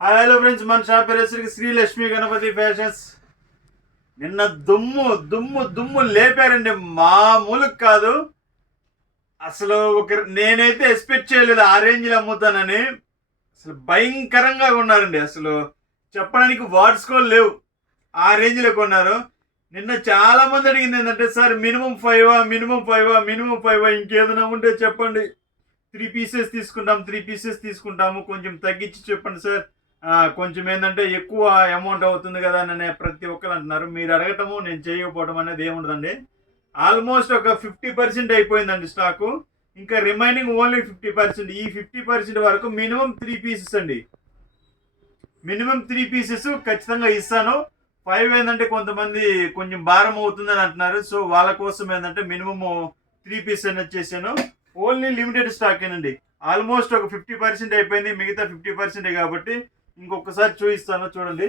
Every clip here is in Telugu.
హలో ఫ్రెండ్స్, మన షాప్ పేరు శ్రీ లక్ష్మీ గణపతి ఫ్యాషన్స్. నిన్న దుమ్ము దుమ్ము దుమ్ము లేపారండి, మామూలు కాదు అసలు. నేనైతే ఎక్స్పెక్ట్ చేయలేదు ఆ రేంజ్లో అమ్ముతానని. అసలు భయంకరంగా కొన్నారండి, అసలు చెప్పడానికి వర్డ్స్ కూడా లేవు, ఆ రేంజ్లో కొన్నారు. నిన్న చాలా మంది అడిగింది ఏంటంటే, సార్ మినిమం 5 మినిమం 5 ఇంకేదైనా ఉంటే చెప్పండి, 3 పీసెస్ తీసుకుంటాం, 3 పీసెస్ తీసుకుంటాము, కొంచెం తగ్గించి చెప్పండి సార్, కొంచెం ఏంటంటే ఎక్కువ అమౌంట్ అవుతుంది కదా అని ప్రతి ఒక్కరు అంటున్నారు. మీరు అడగటము నేను చేయకపోవడం అనేది ఏముండదండి. ఆల్మోస్ట్ ఒక 50% అయిపోయిందండి స్టాకు. ఇంకా రిమైనింగ్ ఓన్లీ 50%. ఈ 50% వరకు మినిమం 3 పీసెస్ అండి, మినిమం 3 పీసెస్ ఖచ్చితంగా ఇస్తాను. 5 ఏంటంటే కొంతమంది కొంచెం భారం అవుతుందని అంటున్నారు. సో వాళ్ళ కోసం ఏంటంటే మినిమము 3 పీసెస్ అనేది చేశాను. ఓన్లీ లిమిటెడ్ స్టాక్ ఏనండి. ఆల్మోస్ట్ ఒక 50% అయిపోయింది, మిగతా 50% కాబట్టి ఇంకొకసారి చూపిస్తాను చూడండి.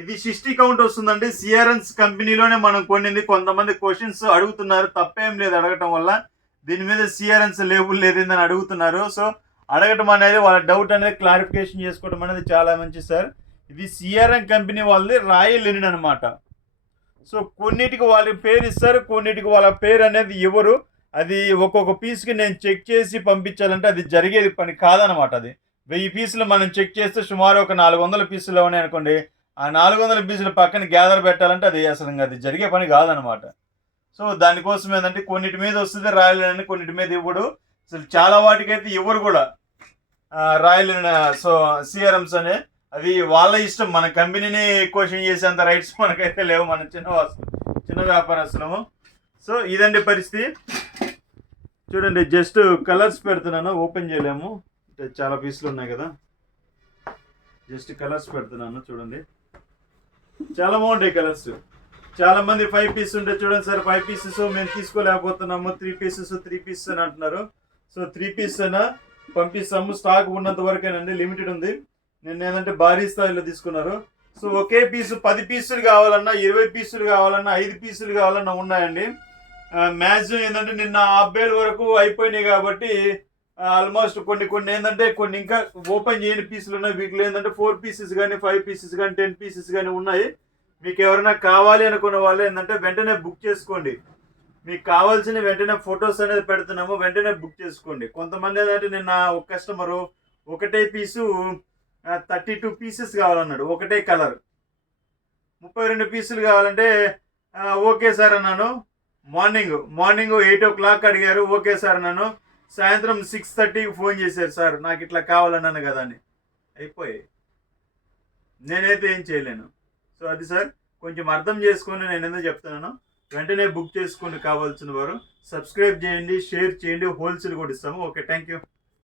ఇది 60 కౌంట్ వస్తుందండి. సిఆర్ఎన్స్ కంపెనీలోనే మనం కొన్నింది. కొంతమంది క్వశ్చన్స్ అడుగుతున్నారు, తప్పేం లేదు అడగటం వల్ల. దీని మీద సిఆర్ఎన్స్ లేబుల్ లేదని అడుగుతున్నారు. సో అడగటం అనేది వాళ్ళ డౌట్ అనేది క్లారిఫికేషన్ చేసుకోవడం అనేది చాలా మంచిది సార్. ఇది సిఆర్ఎన్ కంపెనీ వాళ్ళది రాయల్ లెనిన్ అనమాట. సో కొన్నిటికి వాళ్ళ పేరు ఇస్తారు, కొన్నిటికి వాళ్ళ పేరు అనేది ఇవ్వరు. అది ఒక్కొక్క పీస్కి నేను చెక్ చేసి పంపించాలంటే అది జరిగేది పని కాదనమాట. అది 1000 పీసులు మనం చెక్ చేస్తే సుమారు ఒక 400 పీసులు ఉన్నాయి అనుకోండి. ఆ 400 పీసులు పక్కన గ్యాదర్ పెట్టాలంటే అది అసలు అది జరిగే పని కాదనమాట. సో దానికోసం ఏంటంటే కొన్నిటి మీద వస్తుంది రాయలని, కొన్నిటి మీద ఇవ్వడు. అసలు చాలా వాటికైతే ఇవ్వరు కూడా రాయల్. సో సిఆర్ఎంస్ అనే అది వాళ్ళ ఇష్టం. మన కంపెనీని క్వశ్చన్ చేసేంత రైట్స్ మనకైతే లేవు, మన చిన్న వ్యాపారస్తులము. సో ఇదండి పరిస్థితి. చూడండి, జస్ట్ కలర్స్ పెడుతున్నాను, ఓపెన్ చేయలేము అంటే చాలా పీసులు ఉన్నాయి కదా. జస్ట్ కలర్స్ పెడుతున్నాను చూడండి, చాలా బాగుంటాయి కలర్స్. చాలా మంది 5 పీసెస్ ఉంటే చూడండి సార్, 5 పీసెస్ మేము తీసుకోలేకపోతున్నాము, 3 పీసెస్ అని అంటున్నారు. సో 3 పీసెస్ అయినా పంపిస్తాము, స్టాక్ ఉన్నంత వరకేనండి, లిమిటెడ్ ఉంది. నేను ఏంటంటే భారీ స్థాయిలో తీసుకున్నారు. సో ఒకే పీసు 10 పీసులు కావాలన్నా, 20 పీసులు కావాలన్నా, 5 పీసులు కావాలన్నా ఉన్నాయండి. మ్యాక్సిమం ఏంటంటే నిన్న అబ్బాయిల వరకు అయిపోయినాయి కాబట్టి ఆల్మోస్ట్ కొన్ని ఏంటంటే కొన్ని ఇంకా ఓపెన్ చేయని పీసులు ఉన్నాయి. వీటిలో ఏంటంటే 4 పీసెస్ కానీ, 5 పీసెస్ కానీ, 10 పీసెస్ కానీ ఉన్నాయి. మీకు ఎవరైనా కావాలి అనుకున్న వాళ్ళు ఏంటంటే వెంటనే బుక్ చేసుకోండి. మీకు కావాల్సిన వెంటనే ఫొటోస్ అనేది పెడుతున్నాము, వెంటనే బుక్ చేసుకోండి. కొంతమంది ఏంటంటే నిన్న ఒక కస్టమరు ఒకటే పీసు 32 పీసెస్ కావాలన్నాడు, ఒకటే కలర్. 32 పీసులు కావాలంటే ఓకే సార్ అన్నాను. మార్నింగ్ 8 o'clock అడిగారు, ఓకే సార్ అన్నాను. సాయంత్రం 6:30కి ఫోన్ చేశారు, సార్ నాకు ఇట్లా కావాలన్నాను కదా అని. అయిపోయాయి, నేనైతే ఏం చేయలేను. సో అది సార్, కొంచెం అర్థం చేసుకొని నేను ఎందుకు చెప్తున్నాను. వెంటనే బుక్ చేసుకోండి కావాల్సిన వారు. సబ్స్క్రైబ్ చేయండి, షేర్ చేయండి, హోల్సేల్ కూడా ఇస్తాము. Okay, thank you.